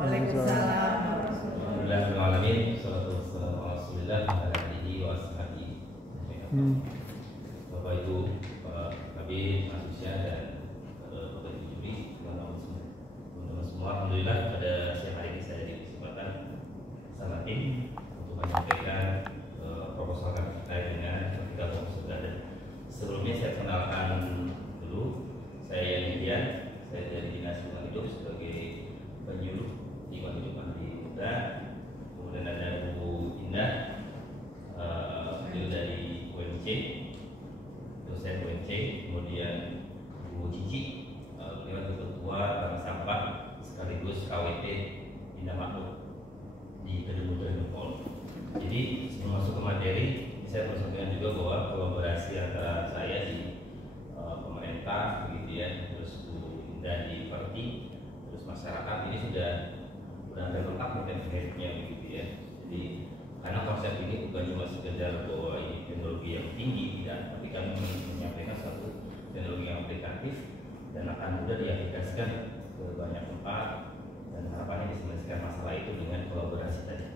Waalaikumsalam. Alhamdulillahirrahmanirrahim. Salatu wassalamu ala Rasulillah wa ala alihi wa ashabihi. Bapak Ibu, Pak Kabir, manusia dan Bapak Ibu juri, teman-teman semua, alhamdulillah pada siang hari ini saya diberi kesempatan sama tim untuk menyampaikan proposal kami terkait dengan ketiga proposal garden. Sebelumnya saya kenalkan dulu, saya Yandian, saya dari Dinas Lingkungan Hidup sebagai penyuluh lingkungan hidup ahli muda. Kemudian ada Bu Indah, beliau dari UMC, dosen UMC. Kemudian Bu Cici, beliau ketua Bank Sampah sekaligus KWT Indah Makmur di Kedung Pol. Jadi sebelum masuk ke materi, saya perlu sampaikan juga bahwa kolaborasi antara saya di pemerintah, begitu ya, terus Bu Indah di Perti, terus masyarakat ini sudah ada lengkap mekanismenya, begitu ya. Jadi karena konsep ini bukan cuma sekedar bahwa ini teknologi yang tinggi, tidak, tapi kami menyampaikan satu teknologi yang aplikatif dan akan mudah diaplikasikan ke banyak tempat, dan harapannya bisa menyelesaikan masalah itu dengan kolaborasi tadi.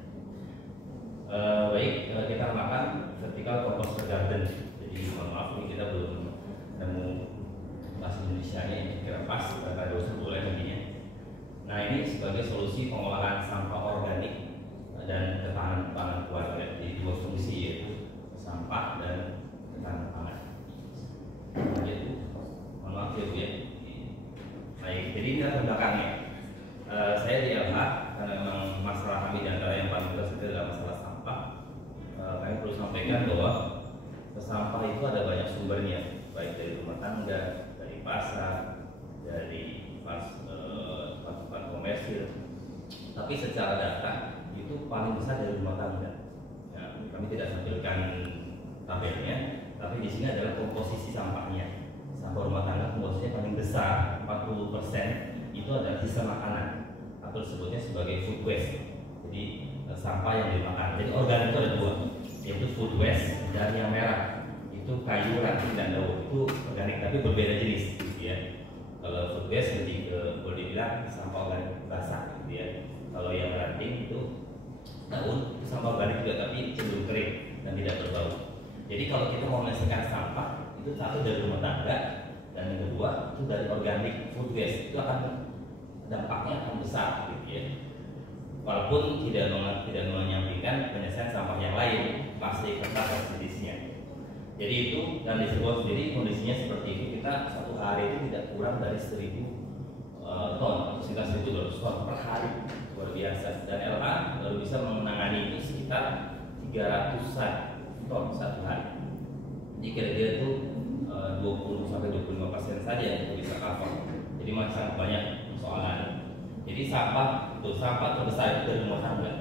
Baik, kita makan vertical composter garden. Jadi mohon maaf ini kita belum nemu bahasa Indonesianya yang kira pas, kata dosen boleh nantinya. Nah, ini sebagai solusi pengolahan sampah organik dan ketahanan pangan keluarga di dua fungsi, yaitu sampah dan ketahanan pangan. Yaitu, mohon maaf ya Bu ya. Baik, jadi ini latar belakangnya. Saya di LH karena memang masalah kami di antara yang paling besar itu adalah masalah sampah. Kami perlu sampaikan bahwa sampah itu ada banyak sumbernya, baik dari rumah tangga, dari pasar, dari tempat komersil. Tapi secara data itu paling besar dari rumah tangga. Ya, kami tidak tampilkan tabelnya, tapi di sini adalah komposisi sampahnya. Sampah rumah tangga komposisinya paling besar, 40% itu adalah sisa makanan atau disebutnya sebagai food waste. Jadi sampah yang dimakan. Jadi organik itu ada dua, yaitu food waste dan yang merah itu kayu, ranting dan daun. Itu organik tapi berbeda jenis, gitu ya. Kalau food waste lebih ke, boleh dibilang sampah organik basah, gitu ya. Kalau yang ranting itu daun, itu sampah organik juga tapi cenderung kering dan tidak berbau. Jadi kalau kita mau menyelesaikan sampah, itu satu dari rumah tangga dan yang kedua itu dari organik food waste, itu akan dampaknya akan besar, gitu ya. Walaupun tidak menyampingkan penyelesaian sampah yang lain, plastik, kertas dan sejenisnya. Jadi itu, dan di sebuah sendiri kondisinya seperti itu, kita satu hari itu tidak kurang dari 1000 ton atau sekitar 1200 ton per hari, luar biasa. Dan LH baru bisa menangani itu sekitar 300-an ton satu hari. Jadi kira-kira itu 20-25% saja yang bisa cover. Jadi masih sangat banyak persoalan. Jadi sampah terbesar itu dari rumah tangga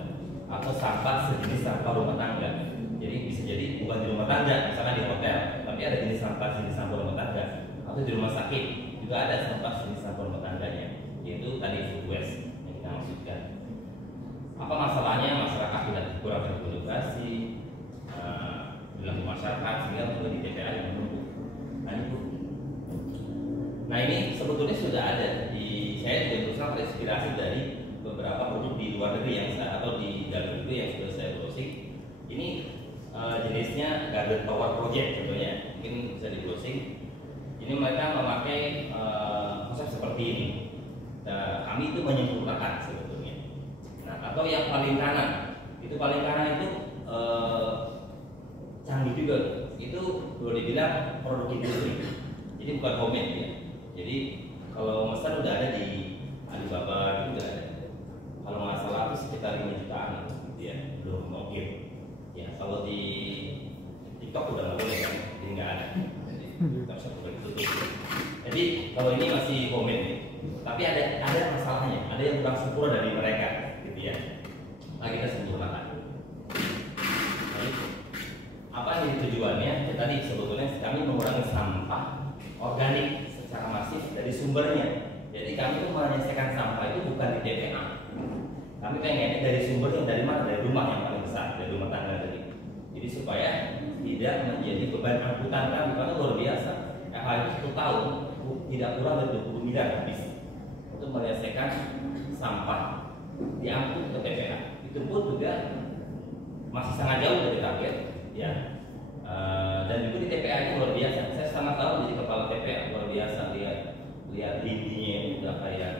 atau sampah sejenis sampah rumah tangga. Jadi bisa jadi bukan di rumah tangga, misalkan di hotel, tapi ada jenis sampah rumah tangga, atau di rumah sakit juga ada sampah jenis sampah rumah tangganya, yaitu tadi food waste yang kita maksudkan. Apa masalahnya? Masyarakat tidak kurang teredukasi, bilang masyarakat sehingga perlu di TPA yang menumpuk. Nah ini sebetulnya sudah ada di, saya juga berusaha terinspirasi dari beberapa produk di luar negeri yang atau di dalam negeri yang sudah saya browsing. Ini jenisnya Garden Tower Project contohnya, mungkin bisa di browsing. Ini mereka memakai konsep seperti ini. Nah, kami itu menyempurnakan sebetulnya. Nah, atau yang paling kanan itu canggih juga. Itu boleh dibilang produk industri. Jadi bukan homemade ya. Jadi kalau mesin udah ada di Alibaba juga ada. Kalau nggak salah itu sekitar 5 jutaan gitu ya, belum mungkin. Ya kalau di TikTok udah nggak boleh kan, jadi nggak ada. Jadi nggak bisa tutup. Jadi kalau ini masih homemade, tapi ada masalahnya, ada yang kurang sempurna dari mereka, gitu ya. Nah kita sempurnakan. Nah, apa yang tujuannya? Ya, tadi sebetulnya kami mengurangi sampah organik secara masif dari sumbernya. Jadi kami itu menyelesaikan sampah itu bukan di TPA. Kami pengennya dari sumbernya, dari mana? Dari rumah yang paling besar, dari rumah tangga tadi. Jadi supaya tidak menjadi beban angkutan kami, karena luar biasa. LH 1 tahun tidak kurang dari 20 miliar habis untuk menyelesaikan sampah diangkut ke TPA. Itu pun juga masih sangat jauh dari target, ya. Dan itu di TPA itu luar biasa. Saya sangat tahu jadi kepala TPA luar biasa, lihat lindinya udah kayak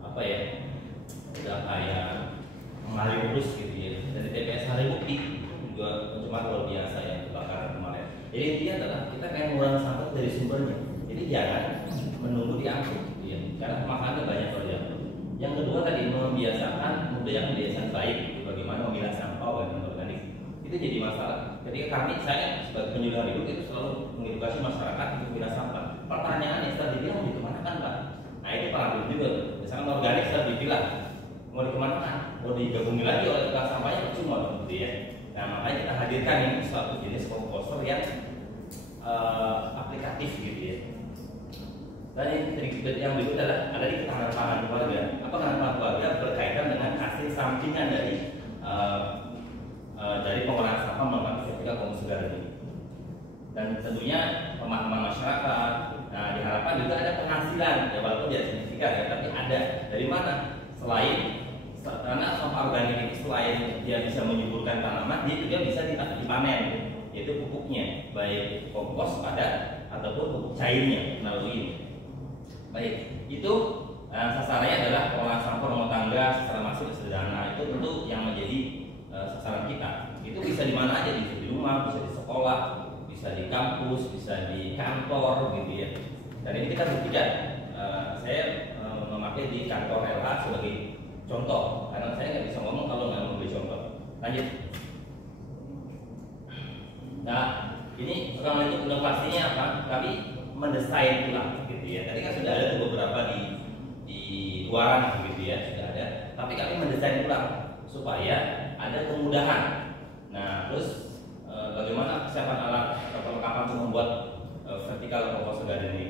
apa ya, udah kayak mengalir terus gitu ya. Dan di TPA Sari Bukti juga cuma luar biasa ya kebakaran kemarin. Jadi intinya adalah kita kayak mengurangi sampah dari sumbernya. Jadi jangan menunggu diangkut gitu ya, karena kemakannya banyak kerja. Yang kedua tadi membiasakan kebiasaan baik gitu, bagaimana memilah sampah organik. Itu jadi masalah. Ketika saya sebagai penyuluh hidup itu selalu mengedukasi masyarakat untuk memilah sampah. Pertanyaannya setelah dibilang mau dikemanakan Pak? Nah itu problem juga. Misalkan organik setelah dibilang mau dikemanakan, mau digabungi lagi oleh tukang sampahnya percuma gitu ya. Nah makanya kita hadirkan ini suatu jenis komposter yang aplikatif gitu ya. Dan yang berikut adalah ada di ketahanan pangan keluarga. Apa ketahanan pangan keluarga berkaitan dengan hasil sampingan dari pengolahan sampah menggunakan sertifikat komunitas ini. Dan tentunya pemahaman masyarakat. Nah diharapkan juga ada penghasilan, ya walaupun tidak signifikan ya, tapi ada dari mana? Karena sampah organik itu selain dia bisa menyuburkan tanaman, dia juga bisa dipanen, yaitu pupuknya, baik kompos padat ataupun pupuk cairnya melalui ini. Baik, itu sasarannya adalah pengolahan sampah rumah tangga secara masif sederhana. Itu tentu yang menjadi sasaran kita. Itu bisa di mana aja, bisa di rumah, bisa di sekolah, bisa di kampus, bisa di kantor gitu ya. Dan ini kita buktikan. Saya memakai di kantor LH sebagai contoh, karena saya nggak bisa ngomong kalau nggak memberi contoh. Lanjut. Nah, ini sekarang itu inovasinya apa? Kami mendesain ulang, gitu ya. Tadi kan sudah ada beberapa di luaran, gitu ya, sudah ada. Tapi kami mendesain ulang supaya ada kemudahan. Nah, terus bagaimana kesiapan alat atau perlengkapan untuk membuat vertikal komposter garden ini,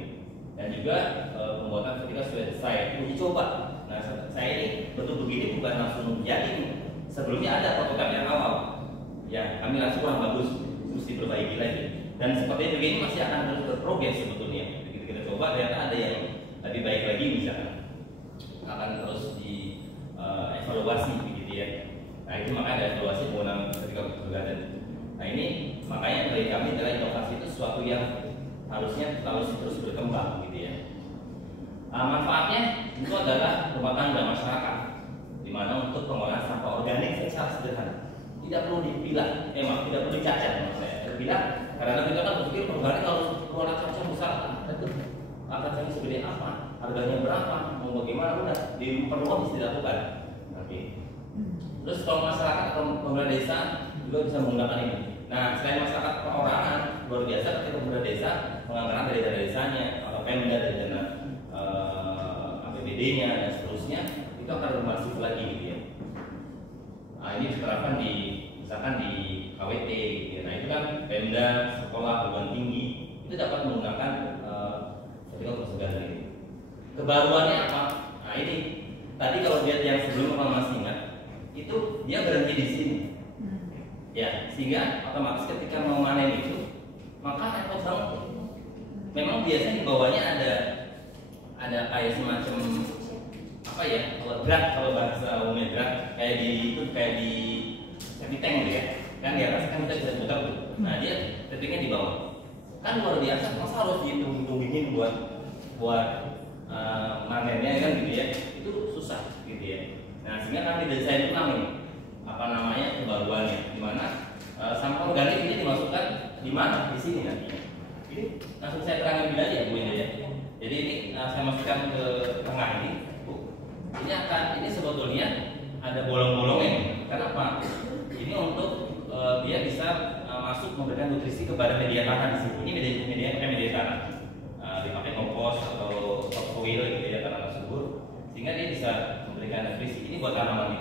dan juga pembuatan vertikal sesuai desain uji coba. Nah, saya ini bentuk begini bukan langsung jadi. Sebelumnya ada prototipe yang awal, ya kami langsung kurang bagus, terus diperbaiki lagi. Dan seperti begini masih akan terus berprogres sebetulnya. Begitu kita coba ternyata ada yang lebih baik lagi, misalkan akan terus dievaluasi begitu ya. Nah itu makanya ada evaluasi penggunaan vertikal garden. Nah ini makanya dari kami adalah inovasi itu sesuatu yang harusnya terus berkembang gitu ya. Manfaatnya itu adalah rumah tangga masyarakat, di mana untuk pengolahan sampah organik secara sederhana, tidak perlu dipilah, tidak perlu dicacat. Saya bilang karena kita kan berpikir organik kalau keluar kaca besar, itu kacanya segede apa, harganya berapa, mau bagaimana, udah di perluan bisa dilakukan. Oke. Terus kalau masyarakat atau pemerintah desa juga bisa menggunakan ini. Nah selain masyarakat perorangan luar biasa, ketika pemerintah desa menganggarkan dari dana desanya atau Pemda dari dana APBD-nya dan seterusnya, itu akan bermasif lagi gitu ya. Nah ini diterapkan di misalkan di KWT gitu ya. Nah itu kan Pemda, sekolah, perguruan tinggi itu dapat menggunakan vertikal komposter garden ini. Kebaruannya apa? Nah ini tadi kalau lihat yang sebelum masih ingat, itu dia berhenti di sini. Ya, sehingga otomatis ketika mau manen itu maka repot banget. Memang biasanya di bawahnya ada kayak semacam apa ya, kalau drak, kalau bahasa umumnya drak, kayak di septic tank gitu ya. Kan di atas kan kita bisa putar tuh. Nah dia titiknya di bawah. Kan luar biasa, masa harus dihitung-hitungin buat manennya kan gitu ya. Itu susah gitu ya. Nah sehingga kami desain ulang nih kebaruannya, di mana sampah organik ini dimasukkan di mana? Di sini nantinya. Ini langsung saya terangkan bila aja Bu Indah ya. Jadi ini saya masukkan ke tengah ini, Bu. Ini sebetulnya ada bolong-bolongnya. Kenapa? Ini untuk dia bisa masuk memberikan nutrisi kepada media tanah di sini. Ini media tanah. Dipakai kompos atau topsoil gitu ya, tanah subur, sehingga dia bisa memberikan nutrisi. Ini buat tanaman ini.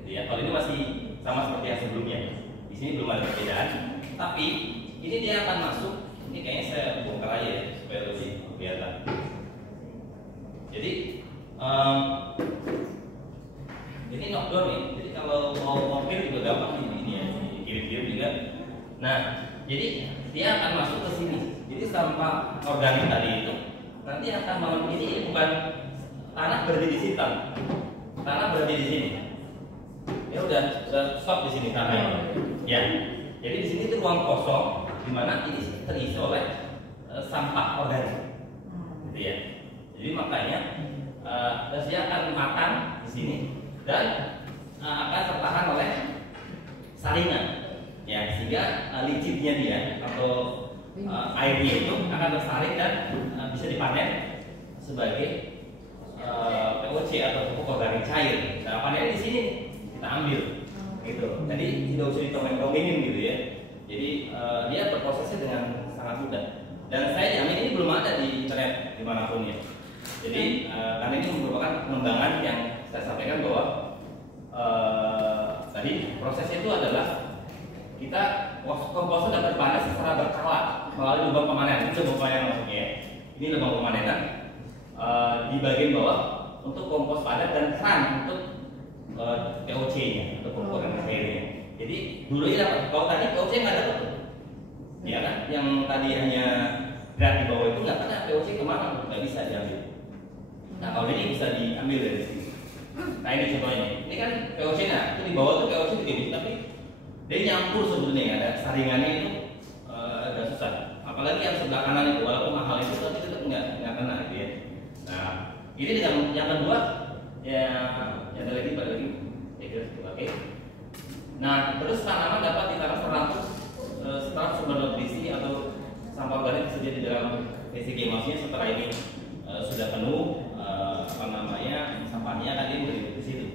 Gitu ya. Kalau ini masih sama seperti yang sebelumnya. Di sini belum ada perbedaan. Tapi ini dia akan masuk. Ini kayaknya saya bongkar aja ya supaya lebih kelihatan. Jadi ini knockdown nih. Jadi kalau mau kirim juga gampang ini ya, kirim-kirim juga. Nah, jadi dia akan masuk ke sini. Jadi sampah organik tadi itu nanti akan malam ini bukan tanah berarti disitam. tanah berada di sini. Ya udah stop di sini tanahnya. Ya. Jadi di sini itu ruang kosong di mana ini terisi oleh sampah organik. Gitu ya. Jadi makanya dia akan makan di sini dan akan tertahan oleh saringan. Ya, sehingga licinnya dia atau airnya itu akan tersaring dan bisa dipanen sebagai POC atau pupuk organik cair. Nah, panennya di sini kita ambil, gitu. Jadi tidak usah ditongeng-tongengin gitu ya. Jadi dia berprosesnya dengan sangat mudah. Dan saya jamin ini belum ada di internet dimanapun ya. Jadi karena ini merupakan pengembangan yang saya sampaikan bahwa tadi prosesnya itu adalah kita komposter dapat dipanen secara berkala melalui lubang pemanen. Ini lubang pemanen maksudnya ya. Ini lubang pemanenan di bagian bawah untuk kompos padat dan keran untuk POC-nya untuk pupuk organik cairnya. Jadi dulu ya dapat. Kalau tadi POC nggak dapat, ya kan? Yang tadi hanya berat di bawah itu nggak ada POC kemana? Nggak bisa diambil. Nah kalau ini bisa diambil dari sini. Nah ini contohnya. Ini kan POC-nya, itu di bawah tuh POC begini, tapi dia nyampur sebetulnya ada saringannya itu agak susah. Apalagi yang sebelah kanan itu walaupun mahal itu tapi tetap nggak kena gitu ya. Nah ini dengan yang kedua ya ada lagi pada lagi oke. Nah terus tanaman dapat ditanam setelah sumber nutrisi atau sampah organik tersedia di dalam PCG, maksudnya setelah ini sudah penuh sampahnya tadi beri di situ.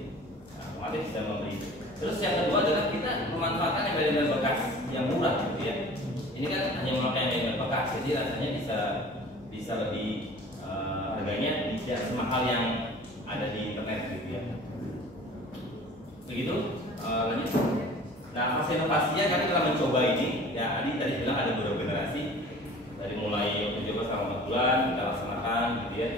Nah, otomatis bisa memberi. Terus yang kedua adalah kita memanfaatkan embel-embel bekas yang murah gitu ya. Ini kan hanya memakai embel bekas, jadi rasanya bisa lebih harganya tidak semahal yang ada di internet gitu ya. Begitu lanjut. Nah fase inovasinya kami telah mencoba ini. Ya tadi bilang ada beberapa generasi dari mulai uji coba selama 4 bulan kita laksanakan gitu ya.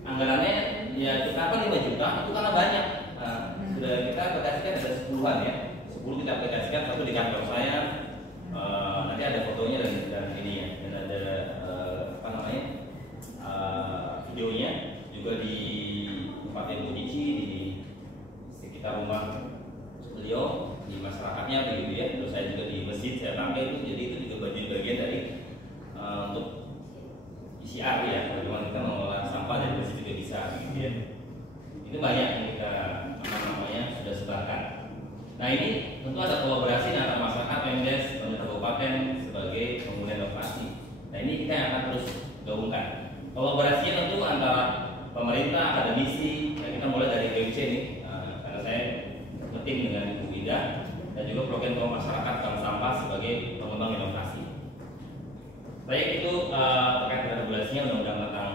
Anggarannya ya kita 5 juta itu karena banyak. Nah, sudah kita aplikasikan ada 10-an ya. 10 kita aplikasikan, satu di kantor saya. Nanti ada fotonya dan ini ya, dan ada videonya juga di tempat yang kunci di sekitar rumah beliau, di masyarakatnya begitu ya. Terus saya juga di masjid saya tampil itu, jadi itu juga bagian dari untuk PCR ya, bagaimana kita mengolah sampah dari masjid juga bisa gitu ya. Itu banyak yang kita sudah sebarkan. Nah ini tentu ada kolaborasi antara masyarakat, Pemdes, pemerintah kabupaten sebagai pengguna inovasi. Nah ini kita yang akan terus gabungkan. Kolaborasinya tentu antara pemerintah, akademisi. Nah kita mulai dari BMC ini, karena saya tim dengan Ibu Ida dan juga program masyarakat bank sampah sebagai pengembang inovasi. Baik itu terkait dengan regulasinya, undang-undang tentang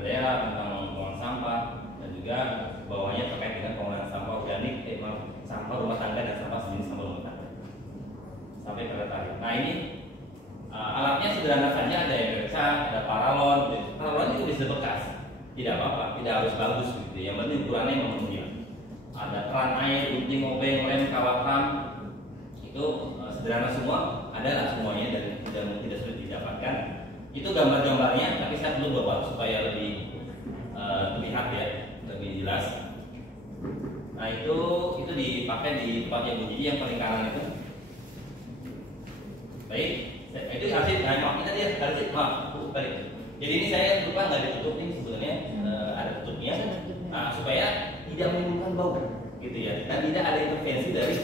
daerah, tentang pengolahan sampah, dan juga bawahnya terkait dengan pengolahan sampah organik, sampah rumah tangga dan sampah sejenis sampah rumah tangga sampai pada tarif. Nah ini alatnya sederhana saja, ada yang beca, ada paralon. Paralon itu bisa bekas, tidak apa-apa, tidak harus bagus gitu. Yang penting ukurannya memenuhi. Ada keran air, gunting, obeng, lem, kawat ram, itu sederhana semua, ada lah semuanya dan tidak sulit didapatkan. Itu gambar-gambarnya, tapi saya perlu bawa supaya lebih terlihat ya, lebih jelas. Nah itu dipakai di tempat yang bunyi yang paling kanan itu. Baik, itu hasil. Maaf kita lihat hasil. Maaf, balik. Jadi ini saya lupa nggak ditutup nih sebetulnya ada tutupnya. Nah supaya tidak menimbulkan bau, gitu ya. Dan tidak ada intervensi dari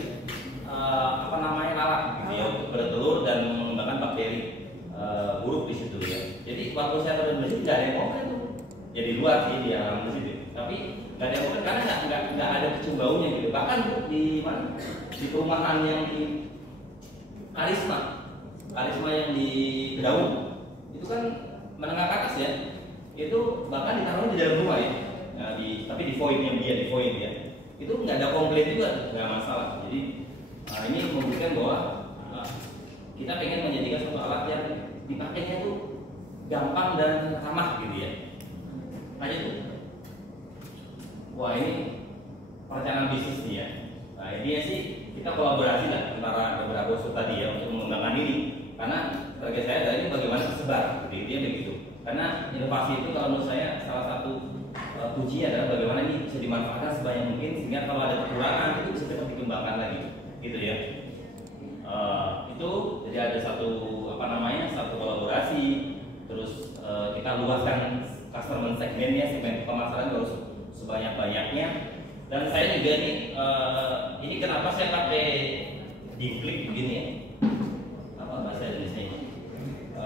lalat, gitu ya, untuk bertelur dan mengembangkan bakteri buruk di situ ya. Jadi waktu saya taruh di masjid nggak ada yang mau itu. Jadi luar sih di alam masjid, tapi nggak ada yang mau karena nggak ada kecium baunya gitu. Bahkan di mana? Di perumahan yang di Karisma yang di Daun itu kan menengah ke atas ya. Itu bahkan ditaruh di dalam rumah ya. Nah, tapi di voidnya dia, itu nggak ada komplain juga, nggak masalah. Jadi ini membuktikan bahwa kita pengen menjadikan suatu alat yang dipakainya itu gampang dan ramah gitu ya. Lanjut tuh. Wah ini perencanaan bisnis dia. Nah ini sih kita kolaborasi lah antara beberapa unsur tadi ya untuk mengembangkan ini. Karena target saya adalah ini bagaimana tersebar, gitu dia begitu. Karena inovasi itu kalau menurut saya salah satu kuncinya adalah bagaimana ini bisa dimanfaatkan sebanyak mungkin sehingga kalau ada kekurangan itu bisa cepat dikembangkan lagi, gitu ya. Itu jadi ada satu satu kolaborasi, terus kita luaskan customer segmennya, segmen pemasaran harus sebanyak-banyaknya. Dan saya juga ini kenapa saya pakai diklik begini ya, apa bahasa Indonesia,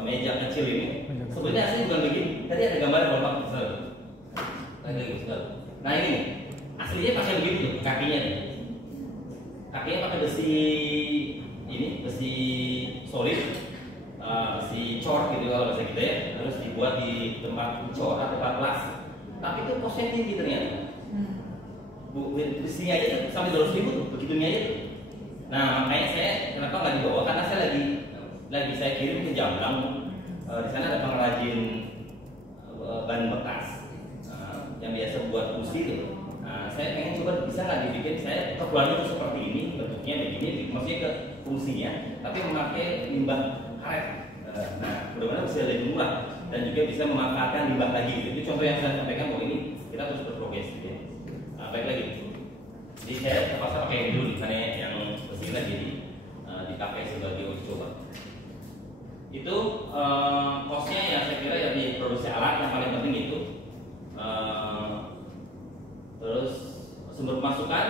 meja kecil ini. Sebenarnya aslinya bukan begini. Tadi ada gambar lompat besar. Nah ini aslinya pakai begitu kakinya. Kakinya pakai besi ini, besi solid, besi cor gitu kalau bahasa kita ya. Terus dibuat di tempat cor atau tempat las. Tapi itu posnya tinggi ternyata. Besinya aja sampai 200.000 tuh, begitunya aja tuh. Nah makanya saya kenapa nggak dibawa, karena saya lagi saya kirim ke Jamblang. Di sana ada pengrajin ban bekas yang biasa buat kursi itu. Nah, saya pengen coba bisa nggak dibikin saya kebulannya itu seperti ini, bentuknya begini, maksudnya ke fungsinya, tapi memakai limbah karet. Nah, mudah-mudahan bisa lebih murah dan juga bisa memanfaatkan limbah lagi. Itu contoh yang saya sampaikan bahwa ini kita terus berprogres. Gitu ya. Baik lagi. Jadi saya terpaksa pakai yang dulu, misalnya yang besi lagi dipakai sebagai uji coba. Itu kosnya ya saya kira ya di produksi alat yang paling penting itu. Terus sumber pemasukan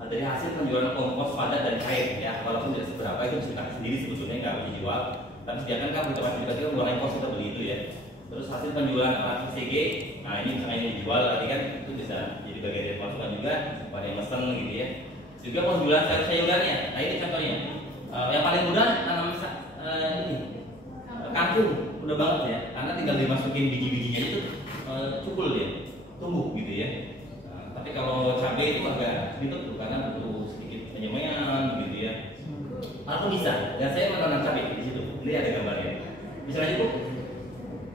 dari hasil penjualan kompos padat dan kain ya, walaupun tidak seberapa itu bisa kita sendiri sebetulnya nggak dijual, tapi sediakan kan kita pasti kita mengurangi kos kita beli itu ya. Terus hasil penjualan alat PCG, nah ini misalnya ini dijual tadi kan itu bisa jadi bagian dari pemasukan juga pada yang mesen gitu ya. Juga penjualan sayur-sayurannya, nah ini contohnya yang paling mudah tanam ini kangkung, mudah banget ya, karena tinggal dimasukin biji-bijinya itu cukul dia, tumbuh gitu ya. Tapi kalau cabai itu agak ribet tuh karena butuh sedikit penyemaian gitu ya. Atau bisa, dan saya menanam cabai di situ. Ini ada gambarnya. Bisa aja Bu.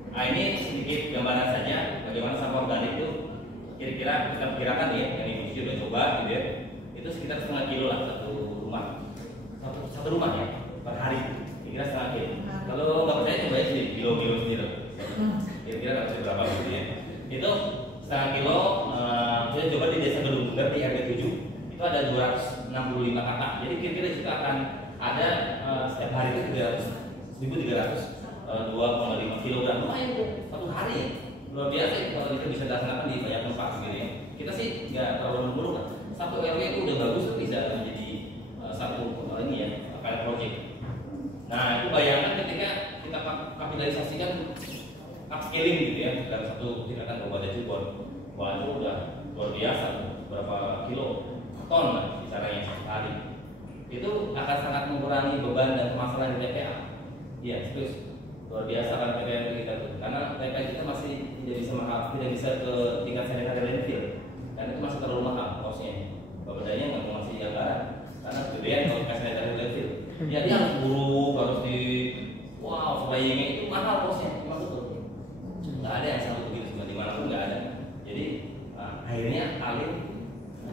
Nah ini sedikit gambaran saja bagaimana sampah organik itu kira-kira kita perkirakan ya, yang Ibu Cici udah coba gitu ya. Itu sekitar setengah kilo lah satu rumah, satu rumah ya per hari. Kira-kira setengah kilo. Kalau nggak percaya coba aja kilo-kilo sendiri. Kira-kira dapat berapa gitu ya. Itu setengah kilo. Kita coba di Desa Gedung di RW 7 itu ada 265 kakak. Jadi kira-kira kita akan ada setiap hari itu 1.300 2,5 kilogram. Lumayan tuh satu hari. Luar biasa ya, kalau kita bisa laksanakan di banyak tempat gitu ya. Kita sih nggak terlalu muluk kan. Satu RW itu udah bagus tuh bisa menjadi satu ini ya pilot project. Nah itu bayangkan ketika kita kapitalisasikan upscaling gitu ya dari satu tingkatan kabupaten Cirebon. Wah itu udah luar biasa, berapa kilo ton lah bicaranya satu hari. Itu akan sangat mengurangi beban dan permasalahan di TPA. Iya, serius luar biasa kan TPA kita tuh, karena TPA kita masih tidak bisa ke tingkat sanitary landfill, dan itu masih terlalu mahal kosnya. Bapedanya nggak mau ngasih anggaran karena gedean kalau ke sanitary landfill. Ya dia harus buruk, harus di flyingnya itu mahal kosnya, memang betul. Nggak ada yang selalu begitu, dimanapun nggak ada. Jadi akhirnya alih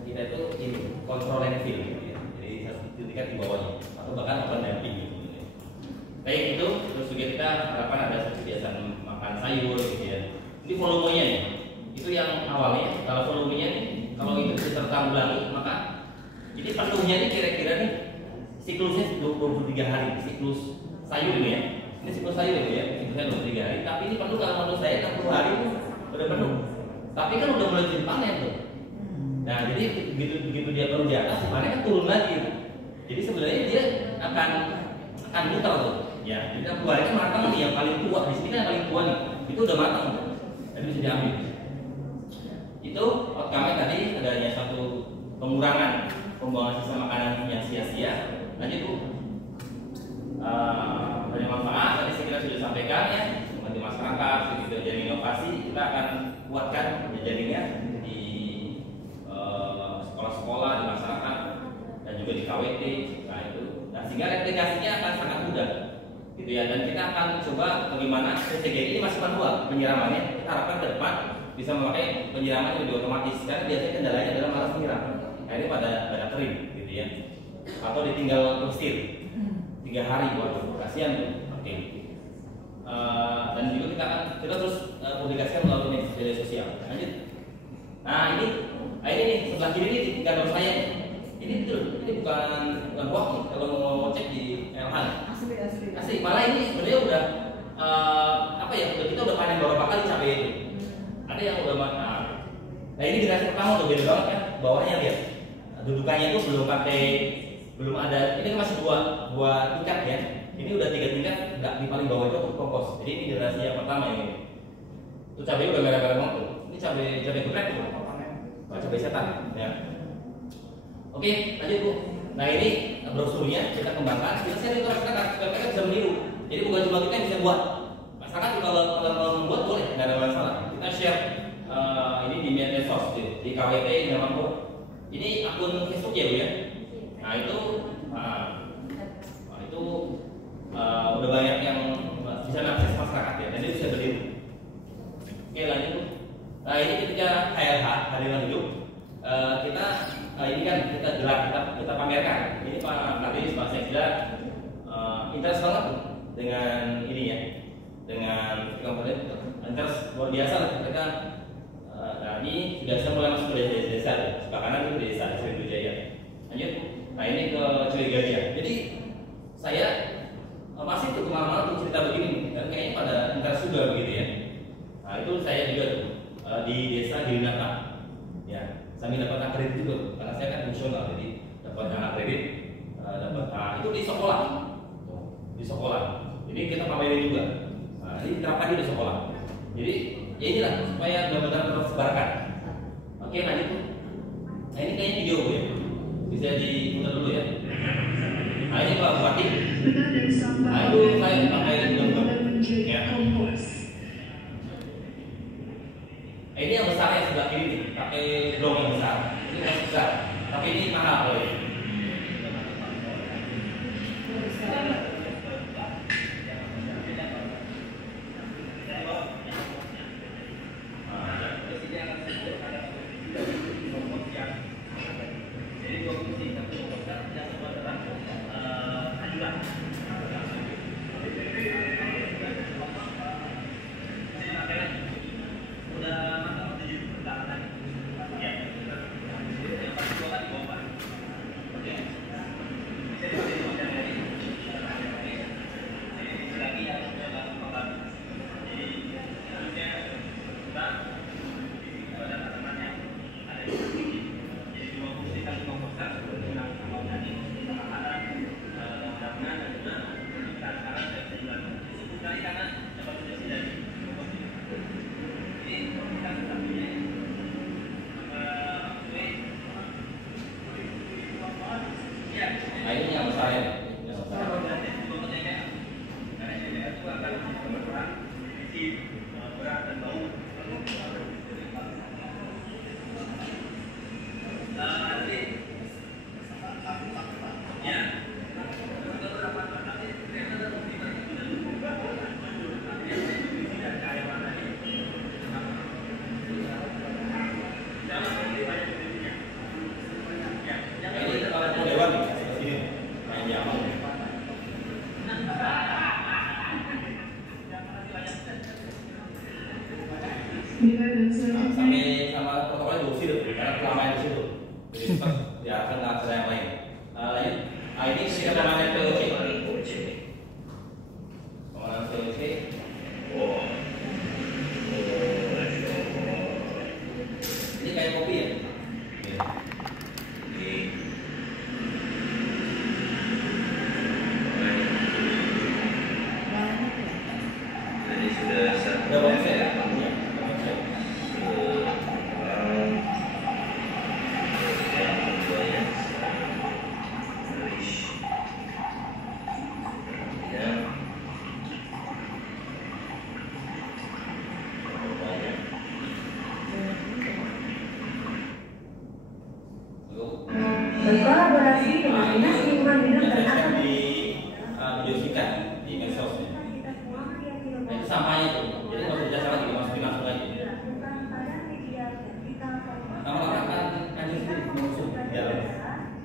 kita itu ini kontrol landfill gitu ya. Jadi satu tingkat di bawahnya atau bahkan open dumping gitu. Kayak gitu, terus juga kita harapkan ada kebiasaan makan sayur gitu ya. Ini volumenya nih, itu yang awalnya. Kalau volumenya nih, kalau itu bisa tertanggulangi, maka jadi penuhnya nih kira-kira nih siklusnya 23 hari, siklus sayur ini ya. Ini siklus sayur ini ya, siklusnya 23 hari. Tapi ini penuh kalau menurut saya 60 hari udah penuh. Tapi kan udah mulai jadi panen tuh. Nah jadi begitu dia baru di atas, panen kan turun lagi. Jadi sebenarnya dia akan muter tuh. Ya, jadi 60 hari itu matang nih yang paling tua. Di sini kan yang paling tua nih, itu udah matang tuh. Jadi bisa diambil. Itu kami tadi adanya satu pengurangan pembuangan sisa makanan yang sia-sia. Lanjut Bu. Banyak manfaat tadi saya kira sudah disampaikan ya, bagi masyarakat, begitu jadi inovasi kita akan kuatkan jaringannya di sekolah-sekolah, di masyarakat dan juga di KWT. Nah itu, nah sehingga replikasinya akan sangat mudah, gitu ya. Dan kita akan coba bagaimana PCG ini masih manual penyiramannya. Kita harapkan ke depan bisa memakai penyiraman yang lebih otomatis, karena biasanya kendalanya adalah malas menyiram. Nah ini pada kering, gitu ya. Atau ditinggal pestir 3 hari, waduh kasihan tuh. Oke. Dan juga kita terus publikasikan melalui media sosial. Lanjut. Nah ini Nah ini nih sebelah kiri ini di kantor saya. Ini betul, ini bukan bohong nih. Kalau mau cek di LH. Asli. Malah ini sebenarnya udah apa ya? Kita udah panen beberapa kali cabai itu. Ada yang udah makan. Nah ini generasi pertama tuh beda banget kan. Bawahnya lihat. Dudukannya itu belum ada. Ini kan masih dua tingkat ya. Ini udah 3 tingkat. Nggak di paling bawah itu untuk kompos. Jadi ini generasi yang pertama ini. Itu cabai udah merah-merah banget tuh. Ini cabai geprek tuh. Cabai setan ya. Oke, lanjut Bu. Nah ini brosurnya kita kembangkan. Kita share ke masyarakat supaya mereka bisa meniru. Jadi bukan cuma kita yang bisa buat. Masyarakat kalau membuat boleh, nggak ada masalah. Kita share ini di medsos di KWT Nyaman Bu. Ini akun Facebook ya Bu ya. Nah itu udah banyak yang bisa mengakses masyarakat ya. Dan dia bisa berdiri. Oke lanjut Bu. Nah ini ketika HRH harian hidup kita ini kan kita gelar kita pamerkan. Ini Pak Kadis, Pak Sekda interest banget dengan ini ya, dengan komponen interest luar biasa lah mereka. Nah ini sudah mulai masuk ke desa, sebelah kanan itu desa Sri Jaya. Lanjut. Nah ini ke Cuy Gajah. Jadi saya masih tuh kemana-mana tuh cerita begini dan kayaknya pada interest juga begitu ya. Nah itu saya juga tuh di desa Girinata ya, sambil dapat kredit juga karena saya kan fungsional, jadi dapat dana kredit, itu di sekolah. Jadi kita pamerin juga. Nah, ini diterapkan di sekolah. Jadi ya inilah supaya benar-benar tersebarkan. Oke lanjut tuh. Nah ini kayaknya video Bu ya, bisa diputar dulu ya. Nah ini Pak Bupati. Nah itu saya pakai ya. Ini yang besar ya sebelah kiri nih, pakai blok yang besar. Ini masih besar, tapi ini mahal loh ya. Nah ini yang besar ya. Sampai sama protokolnya diusir karena keramaian di situ. Jadi ya akan acara yang lain. Lanjut. Ini kita pemanen POC. Pemanen POC. Ini kayak kopi ya. Jadi sudah banyak ya. Berkolaborasi dengan Dinas Lingkungan Hidup dan Akademi di medsos. Nah, itu sampahnya tuh, jadi kalau sudah salah dimasukin langsung aja. Lama-lama kan sendiri musuh ya,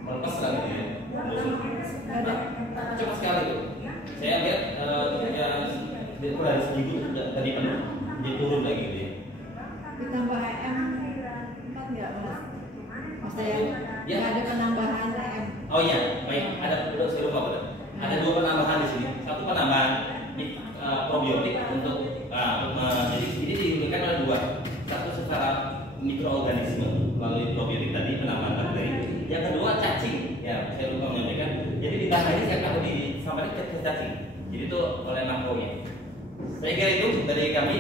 melepas lagi dia musuh. Cuma sekali tuh. Saya lihat dia dari seminggu tadi penuh, dia turun lagi dia. Ditambah EM 4 nggak Mas? Ya. Nggak ada penambahan Oh iya, baik. Ada saya lupa betul. Ada dua penambahan di sini. Satu penambahan probiotik untuk jadi diberikan oleh dua. Satu secara mikroorganisme melalui probiotik tadi penambahan bakteri. Yang kedua cacing. Ya, saya lupa menyampaikan. Jadi ditambah ini saya akan disampaikan ke cacing. Jadi itu oleh makronya. Saya kira itu dari kami.